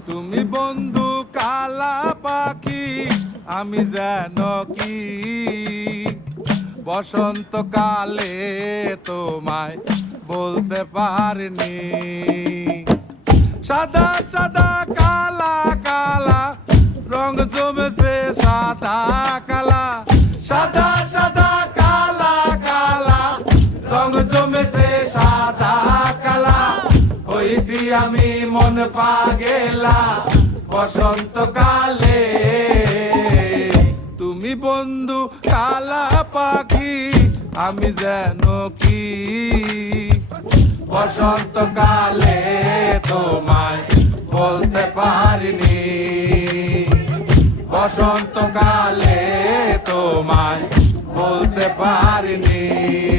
তুমি বন্ধু কালা পাখি, আমি যেন কি বসন্তকালে তোমায় বলতে পারিনি। সাদা সাদা কালা কালা রং জমেছে সাদা কালা, সাদা সাদা কালা কালা রং জমেছে সাদা কালা। হইছি আমি মন পাগেলা বসন্তকালে। তুমি বন্ধু কালা পাখি, আমি যেন কি বসন্তকালে তোমায় বলতে পারিনি। বসন্তকালে তোমায় বলতে পারিনি।